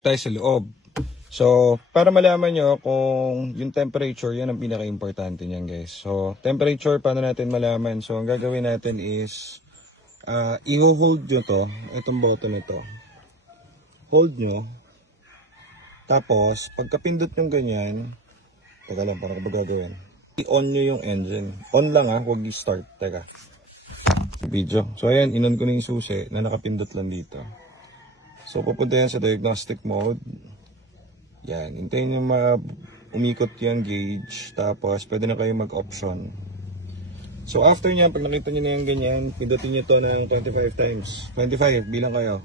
tayo sa loob. So, para malaman nyo kung yung temperature, yan ang pinaka-importante niyan guys. So, temperature, paano natin malaman? So, ang gagawin natin is, i-hold nyo to, itong button na to. Hold nyo. Tapos, pagkapindot nyo ganyan, teka lang, parang ba gagawin? I-on nyo yung engine. On lang huwag i-start. Teka. Video. So, ayan, in-on ko na yung susi na nakapindot lang dito. So, pupunta yan sa diagnostic mode. Yan, hintayin nyo umikot yung gauge, tapos pwede na kayo mag-option. So after nyan, pag nakita nyo na yung ganyan, pindutin nyo to ng 25 times. 25, bilang kayo.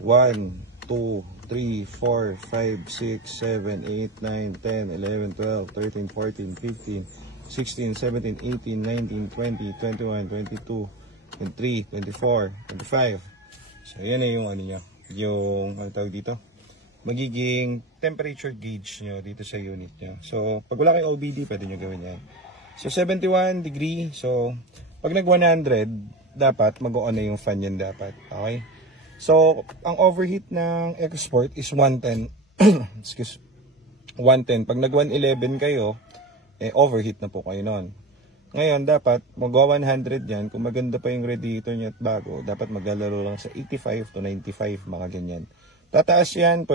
1, 2, 3, 4, 5, 6, 7, 8, 9, 10, 11, 12, 13, 14, 15, 16, 17, 18, 19, 20, 21, 22, 23, 24, 25. So yan na yung ano nyo, yung ano tawag dito, magiging temperature gauge nyo dito sa unit nyo. So, pag wala kayong OBD, pwede nyo gawin yan. So, 71 degree. So, pag nag 100, dapat mag-on na yung fan yan dapat. Okay? So, ang overheat ng export is 110. Excuse. 110. Pag nag 111 kayo, overheat na po kayo nun. Ngayon, dapat mag 100 yan. Kung maganda pa yung radiator nyo at bago, dapat maglalaro lang sa 85 to 95, mga ganyan. Tataas yan.